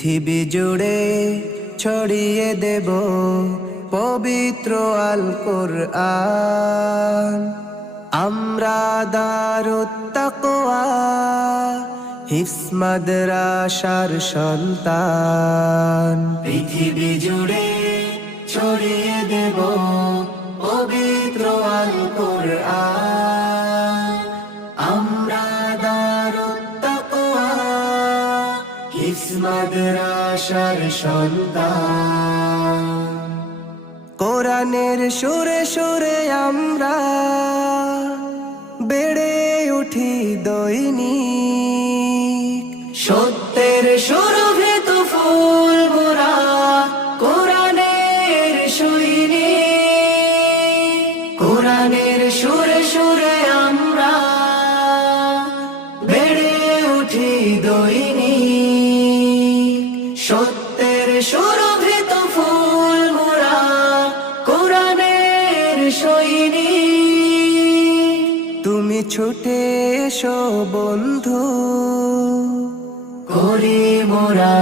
পৃথিবী জুড়ে ছড়িয়ে দেব পবিত্র আল কোরআন। আমরা দারুত তাকওয়া হিফজ মাদ্রাসার সন্তান। পৃথিবী জুড়ে ছড়িয়ে দেব পবিত্র আল কোরআন। আমরা দারুত তাকওয়া হিফজ মাদ্রাসার সন্তান। কোরআনের সুরে সুরে আমরা বেড়ে উঠি দৈনিক। সত্যের সুরভিত ফুল মোরা কোরআনের সৈনিক। কোরআনের সুরে সুরে আমরা বেড়ে উঠি দৈনিক। সত্যের সুরভিত ফুল মোরা কোরআনের সৈনিক। তুমি ছুটে এসো বন্ধু, করি মোরা